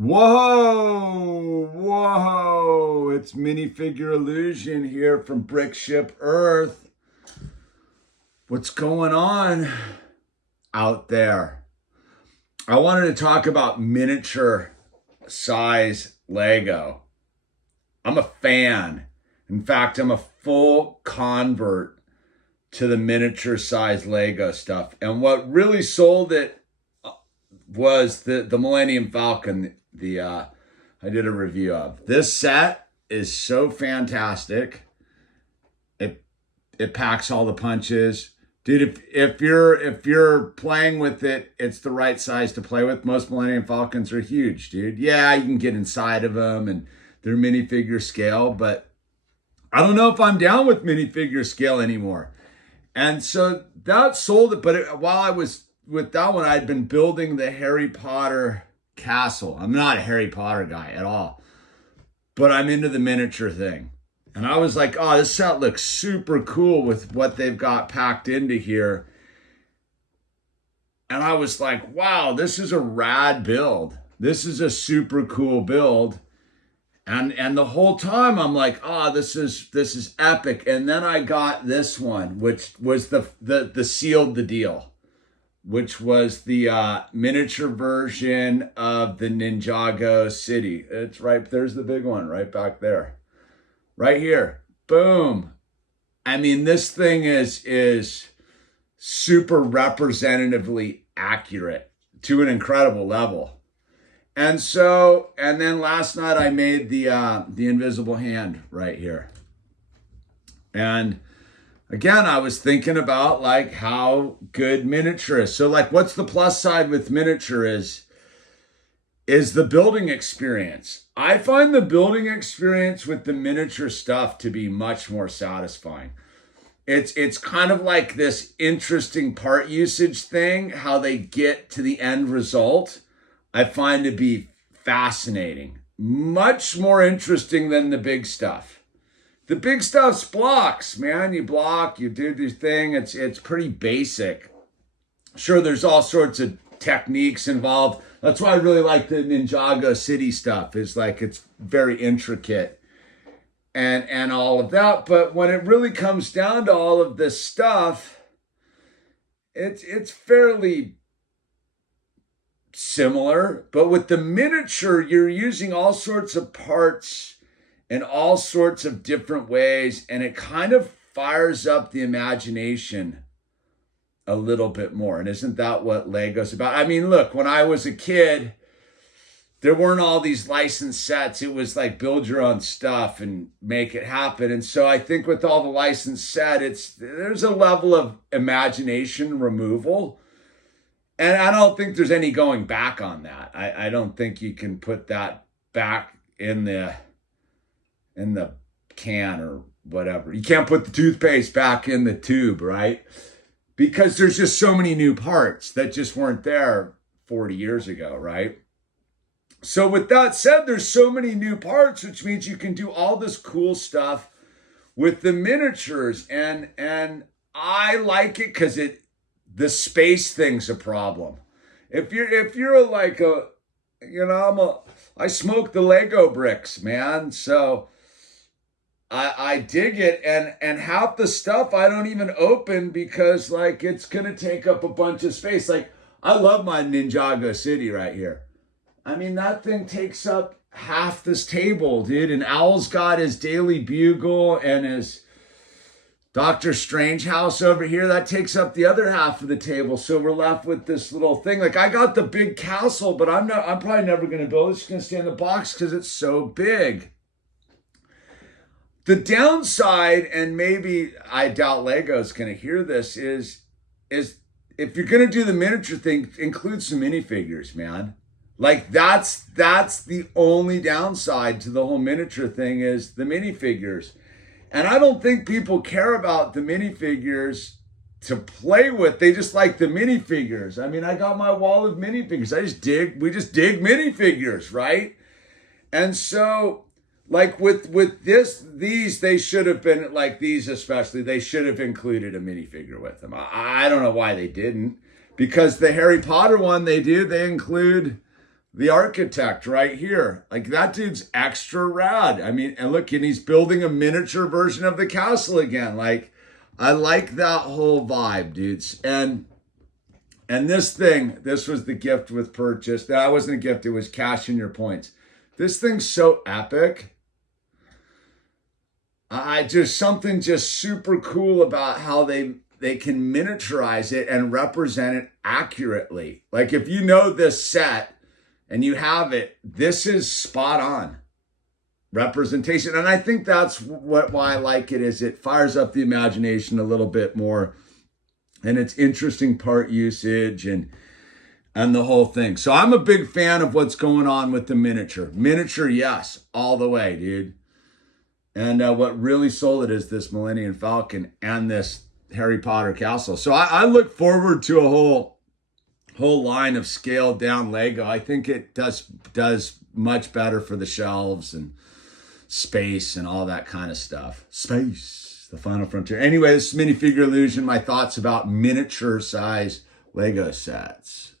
Whoa, whoa, it's Minifigure Illusion here from Brick Ship Earth. What's going on out there? I wanted to talk about miniature size Lego. I'm a fan. In fact, I'm a full convert to the miniature size Lego stuff. And what really sold it was the Millennium Falcon. I did a review of. This set is so fantastic. It packs all the punches. Dude, if you're playing with it, it's the right size to play with. Most Millennium Falcons are huge, dude. Yeah, you can get inside of them and they're minifigure scale, but I don't know if I'm down with minifigure scale anymore. And so that sold it. But while I was with that one, I'd been building the Harry Potter castle. I'm not a Harry Potter guy at all, but I'm into the miniature thing. And I was like, oh, this set looks super cool with what they've got packed into here. And I was like, wow, this is a rad build. This is a super cool build. And the whole time I'm like, oh, this is epic. And then I got this one, which was the sealed the deal, which was the miniature version of the Ninjago city. It's right, there's the big one right back there. Right here. Boom. I mean, this thing is super representatively accurate to an incredible level. And then last night I made the invisible hand right here. And again, I was thinking about like how good miniature is. So like what's the plus side with miniature is the building experience. I find the building experience with the miniature stuff to be much more satisfying. It's kind of like this interesting part usage thing, how they get to the end result. I find to be fascinating. Much more interesting than the big stuff. The big stuff's blocks, man. You block, you do your thing. It's pretty basic. Sure, there's all sorts of techniques involved. That's why I really like the Ninjago City stuff. It's like it's very intricate and all of that. But when it really comes down to all of this stuff, it's fairly similar. But with the miniature, you're using all sorts of parts in all sorts of different ways, and it kind of fires up the imagination a little bit more. And isn't that what Lego's about? I mean, look, when I was a kid, there weren't all these licensed sets. It was like build your own stuff and make it happen. And so I think with all the licensed set, there's a level of imagination removal. And I don't think there's any going back on that. I don't think you can put that back in the can or whatever. You can't put the toothpaste back in the tube, right? Because there's just so many new parts that just weren't there 40 years ago, right? So with that said, there's so many new parts, which means you can do all this cool stuff with the miniatures. And I like it because the space thing's a problem. If you're like I smoke the Lego bricks, man. So I dig it, and half the stuff I don't even open because like it's gonna take up a bunch of space. Like I love my Ninjago City right here. I mean, that thing takes up half this table, dude. And Owl's got his Daily Bugle and his Doctor Strange house over here. That takes up the other half of the table. So we're left with this little thing. Like I got the big castle, but I'm probably never gonna build it. It's just gonna stay in the box because it's so big. The downside, and maybe I doubt Lego's going to hear this, is if you're going to do the miniature thing, include some minifigures, man. Like that's the only downside to the whole miniature thing is the minifigures. And I don't think people care about the minifigures to play with. They just like the minifigures. I mean, I got my wall of minifigures. We just dig minifigures, right? And so like with these, they should have been, like these especially, they should have included a minifigure with them. I don't know why they didn't, because the Harry Potter one they include the architect right here. Like that dude's extra rad. I mean, and look, and he's building a miniature version of the castle again. Like, I like that whole vibe, dudes. And this thing, this was the gift with purchase. That wasn't a gift, it was cash in your points. This thing's so epic. I just, something just super cool about how they can miniaturize it and represent it accurately. Like if you know this set and you have it, this is spot on representation. And I think that's why I like it, is it fires up the imagination a little bit more, and it's interesting part usage and the whole thing. So I'm a big fan of what's going on with the miniature. Miniature, yes, all the way, dude. And what really sold it is this Millennium Falcon and this Harry Potter castle. So I look forward to a whole line of scaled down Lego. I think it does much better for the shelves and space and all that kind of stuff. Space, the final frontier. Anyway, this is Minifigure Illusion. My thoughts about miniature size Lego sets.